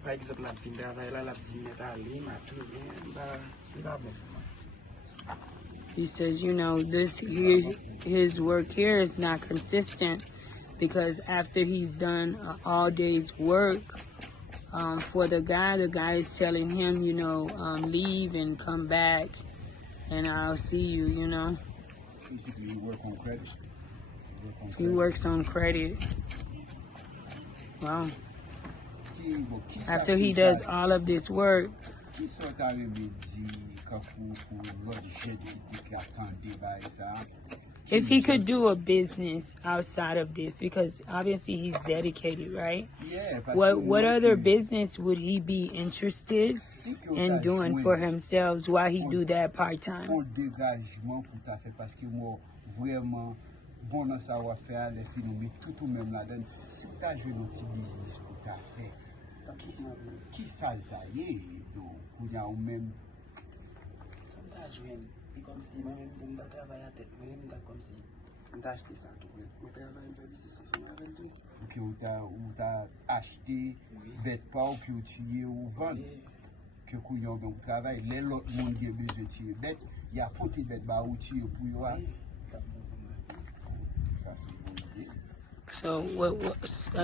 par exemple la fin travay la, la di mwen ale, ma tou, li pa bok. He says, you know, his work here is not consistent because after he's done all day's work for the guy is telling him, you know, leave and come back and I'll see you, you know. Basically, he work on credit. He works on credit. Wow. After he does all of this work, Ki sot a reme di ka pou lòd jèd ki atande ba e sa? if he could do a business outside of this, because obviously he's dedicated, right? Yeah. What other business would he be interested in doing for himself while he do that part-time? Bon dégagement pou ta fè, paske mò vreman bon nan sa wafè a le fi nou, me tout ou mèm la den, si ta jwen nou ti business pou ta fè, ki sal ta ye, do, pou ya ou mèm. Sa mta jwen, e kom si mwen mèm pou mta travay a tet, mwen mta kom si mta achete sa tou, mwen travay mwen fè business sa mwen tou. Ok, ou ta achete bet pa ou ki ou tiye ou van. Que kou yon don travay, lè lot moun gen bezwe tiye bet, ya pote bet ba ou tiye pou yo a. Sa se bon ide. So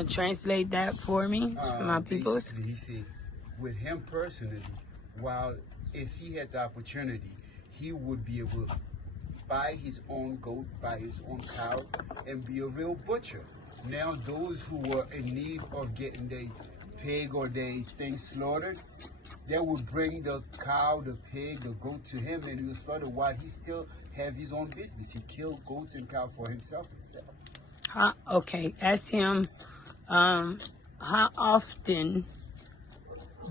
translate that for me, for my peoples. Basically, he said, with him personally, while if he had the opportunity, he would be able to buy his own goat, buy his own cow, and be a real butcher. Now, those who were in need of getting their pig or their thing slaughtered, they would bring the cow, the pig, the goat to him, and he would slaughter while he still have his own business. He killed goats and cow for himself. Okay, ask him, how often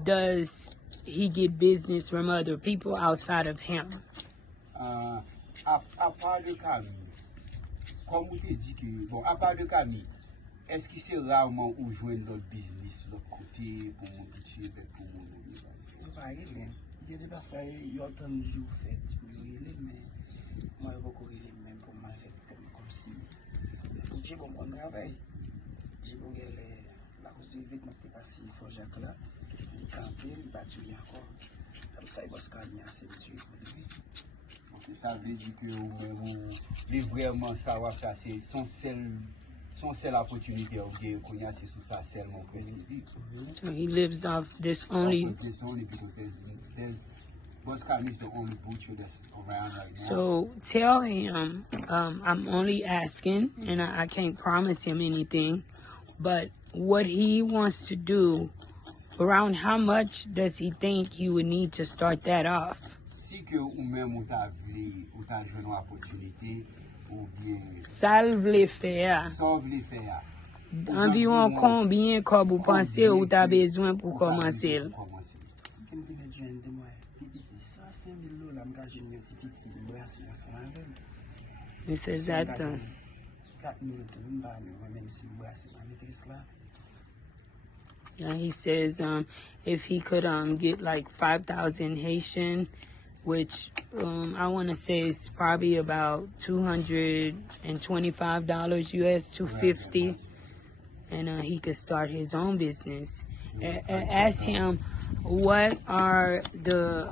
does he get business from other people outside of him? À part de Camille, comme vous te dit que, bon, à part de Camille, est-ce que c'est rarement où joindre notre business, l'autre côté, pour mon petit, pour mon Pas rien. Il y a des affaires, il y a autant de jours fait, mais moi, je beaucoup même pour mal fait comme si. J'ai bon travail. J'ai bon la cause du vêtement qui est passé, il faut Jacques là, il campait, il battu encore. Comme ça, il va se calmer assez de tuer pour lui. Ça veut dire que vraiment ça va passer son seule opportunité au gay qu'on a c'est sous ça seulement presque. So he lives off this only. This only because there's Boscom is the only butcher that's around right now. So tell him, I'm only asking, and I can't promise him anything, but what he wants to do, around how much does he think he would need to start that off? Si que ou même ou ta joué une opportunité ou bien Salve les faire. sauve les faire. Environ combien que vous pensez ou t'as besoin pour commencer? He says that yeah, he says if he could get like 5,000 Haitian, which I want to say is probably about $225 US, $250, and he could start his own business. Ask him what are the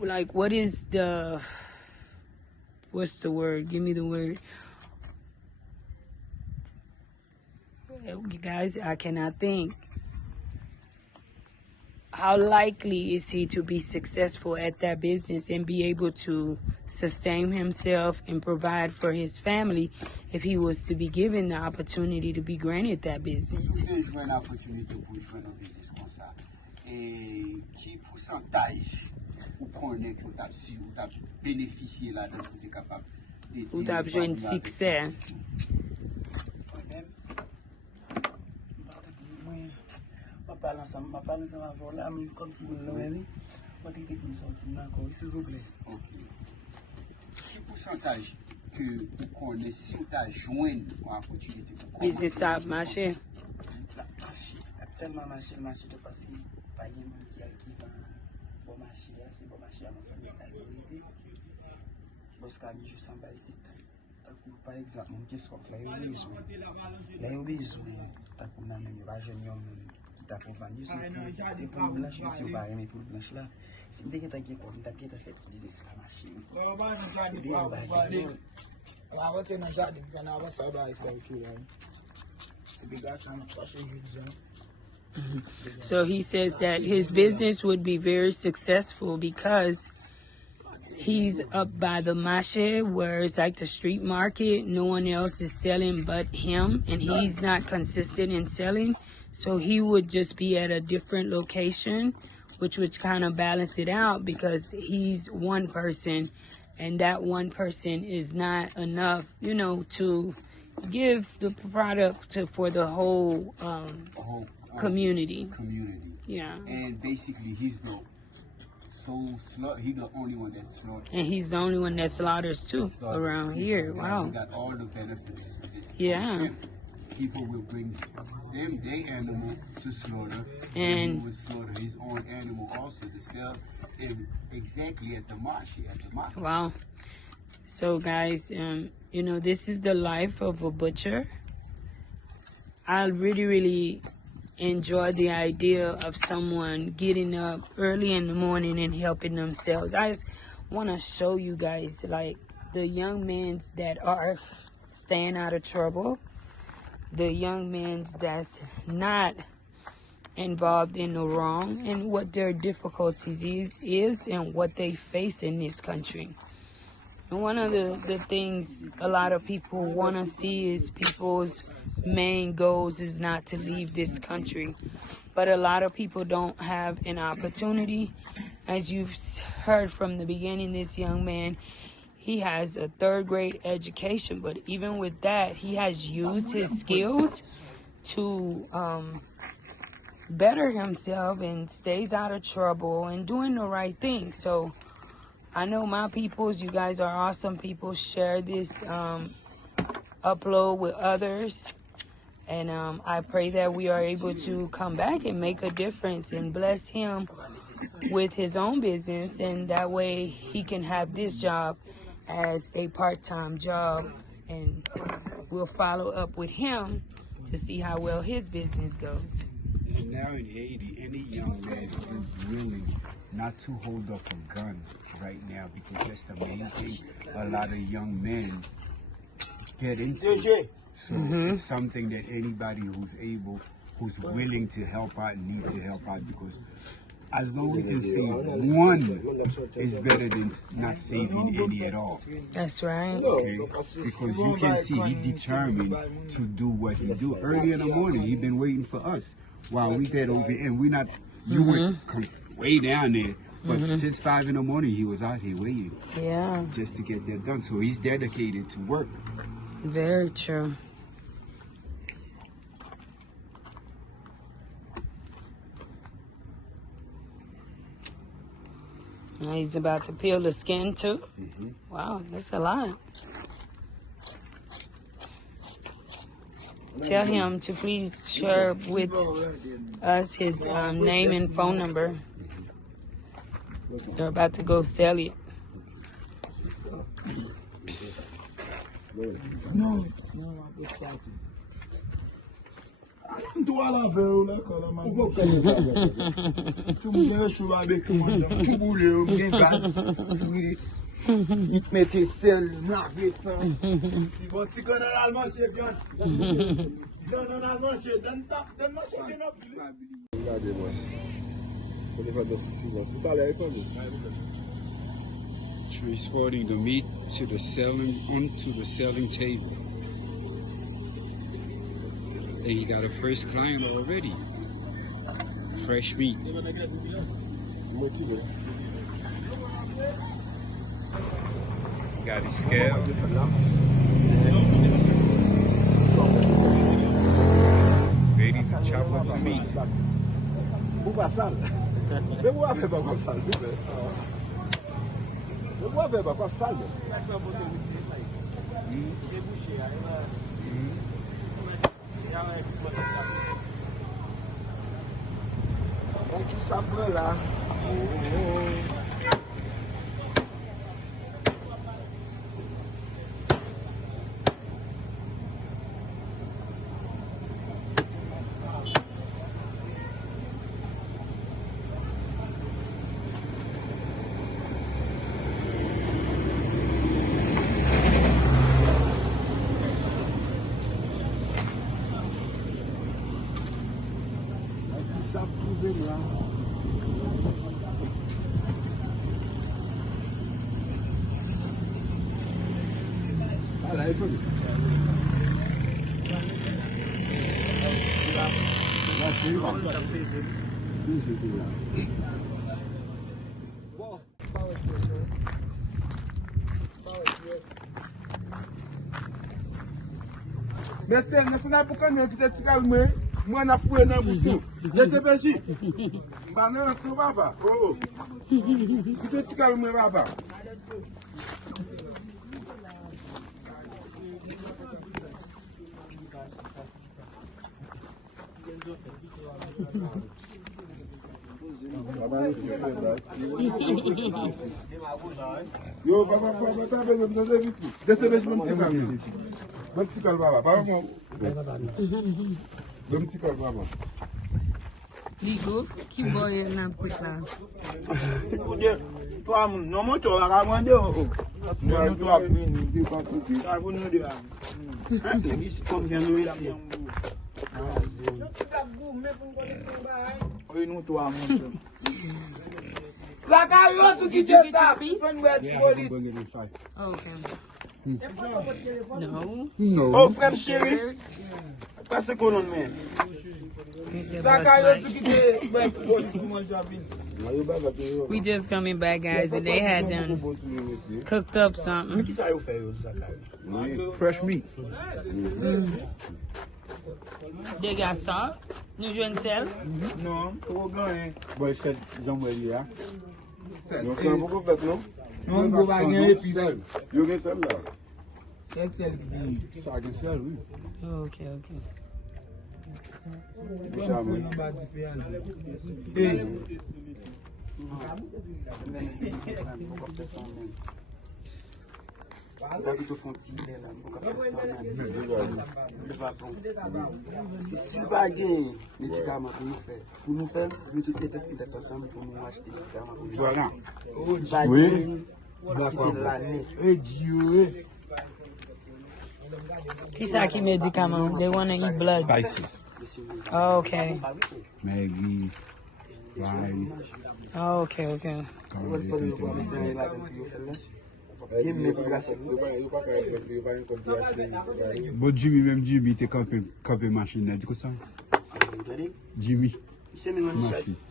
like what is the what's the word? Give me the word. You guys, I cannot think. How likely is he to be successful at that business and be able to sustain himself and provide for his family if he was to be given the opportunity to be granted that business? Si vous avez une opportunité pour jouer un business comme ça, et qui pourcentage ou connaît que ou t'as bénéficié là-dedans pour être capable de Ou t'as besoin de succès. Je parle ensemble avec là, comme si vous l'avez. Je vais te sortir encore, s'il vous plaît. Ok. Quel pourcentage que vous connaissez si vous avez joint une opportunité pour Business ça marché. Tellement marché de passer, pas de monde qui vend bon marché, c'est bon marché à ma famille, la vérité. Parce que je sens pas ici. Par exemple, mon qui soit là, il y a t'as pour n'a même pas jeune homme qui t'a pour vendre, c'est pour blanche, mais c'est pas aimer pour blanche là. Si dès que t'as qui comme t'as qui t'as fait business la marché. So he says that his business would be very successful because he's up by the marché where it's like the street market. No one else is selling but him, and he's not consistent in selling. So he would just be at a different location, which would kind of balance it out because he's one person, and that one person is not enough, you know, to give the product for the whole community. Yeah. And basically, he's the he's the only one that's slaughtered. And he's the only one that slaughters too around here. Wow. He got all the benefits of this. Yeah. People will bring them their animal to slaughter, and he will slaughter his own animal also to sell them exactly at the market. Wow. So guys, you know, this is the life of a butcher. I really enjoy the idea of someone getting up early in the morning and helping themselves. I just want to show you guys like the young men that are staying out of trouble, the young men that's not involved in the wrong, and what their difficulties is and what they face in this country. And one of the things a lot of people want to see is people's main goals is not to leave this country. But a lot of people don't have an opportunity. As you've heard from the beginning, this young man, he has a 3rd grade education, but even with that, he has used his skills to better himself and stays out of trouble and doing the right thing. So I know my peoples, you guys are awesome people. Share this upload with others. And I pray that we are able to come back and make a difference and bless him with his own business. And that way he can have this job as a part-time job. And we'll follow up with him to see how well his business goes. And now in Haiti, any young man is willing not to hold up a gun right now, because that's the main thing a lot of young men get into. So it's something that anybody who's willing to help out, need to help out, because as long as we can save one is better than not saving any at all. That's right. Okay? Because you can see he determined to do what he do. Early in the morning, he been waiting for us while we get over here, and we not, you went way down there. But since 5 in the morning, he was out here waiting. Yeah. Just to get that done. So he's dedicated to work. Very true. Now he's about to peel the skin too. Wow, that's a lot. Tell him to please share with us his name and phone number. They're about to go sell it. No, tu vas la faire là quand la maman. Tu me dis je suis avec moi, tu boules, bien gaz. Il te mettait sel, laver ça. Il va te connaître l'allemand chez bien. Donne un allemand chez donne-moi chez bien plus. Regardez-moi. On est pas dans ce silence. Vous parlez avec moi. Transporting the meat to the selling onto the selling table. And he got a first client already. Fresh meat. Got his scale. Ready to chop up the meat. Pourquoi sale? Mais pourquoi faire pas comme ça? Mais pourquoi faire pas comme ça? Donc il s'apprend là. Merci na pour qu'on ait peut-être calme. Moi na foué dans bouton. Laissez péchi. Ba non c'est papa. Oh. Peut-être calme papa. Yo papa papa ça veut me donner vite. Laissez péchi mon petit calme. Bon petit calme papa. Papa mon. Bon petit calme papa. Ligo, qui boy nan quick là. Toi, non, moi, tu vas ramener. Non, toi, ni pas tout. Ça vous nous dit. Ici, comme vient nous ici. Oui, nous, toi, mon cher. Did you get your piece? Oh, okay. No. No. Oh, frère chéri. Passez qu'on en met. We just coming back, guys, and they had done cooked up something. Fresh meat. They got salt. Nous jouons sel. Non, trop grand. Bon, c'est j'envoie là. Non, c'est beaucoup fait, non? Non, on va gagner et puis Yo, qu'est-ce que là? Excel. Ça a sel, oui. Okay, okay. Hey. C'est super gain médicaments pour nous faire. Pour nous faire, nous tous les peut-être ensemble pour nous acheter des médicaments pour nous. Voilà. Super Oui. l'année. Eh Dieu. Qui ça qui médicament? They want to eat blood. Spices. Oh, okay. Maggie. Rye. Oh, okay, okay. What's going on with the like you feel? But Jimmy, même Jimmy, t'es campé machine là, dis quoi ça? Jimmy. C'est même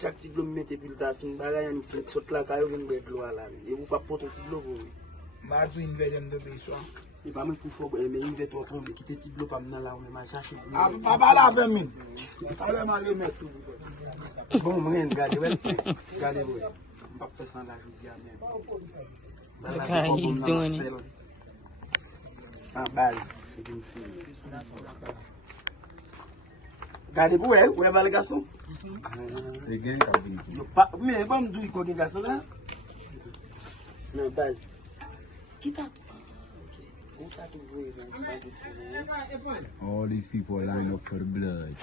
chaque petit bleu mettez puis ta fin bagaille ni fait saute là caillou vinn de l'eau là et vous pas porter petit bleu vous. Ma tu une veille de besoin. Et pas même pour faut mais il veut toi tomber quitter petit bleu pas dans là on m'a chercher. Ah papa là 20 000. Allez m'a le mettre. Bon moi regardez regardez vous. On pas faire sans la vie même. Look how he's doing it. En base, c'est une fille. Regardez-vous, où est le garçon? Mais bon, d'où il y a un garçon là? Non, base. Qui t'a All these people line up for the blood.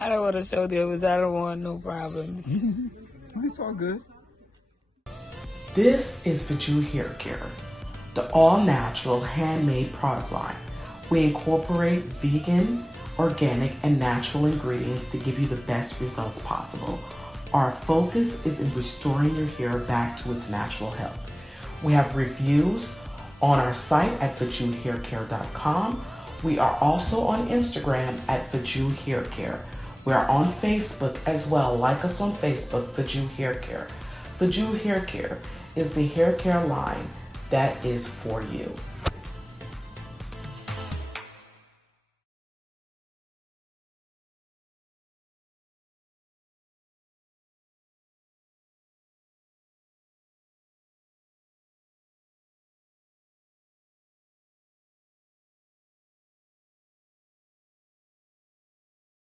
I don't want to show them because I don't want no problems. It's all good. This is VIEWER Hair Care, the all-natural handmade product line. We incorporate vegan, organic, and natural ingredients to give you the best results possible. Our focus is in restoring your hair back to its natural health. We have reviews on our site at VIEWERHairCare.com. We are also on Instagram at VIEWER Hair Care. We are on Facebook as well. Like us on Facebook, VIEWER Hair Care. VIEWER Hair Care is the hair care line that is for you.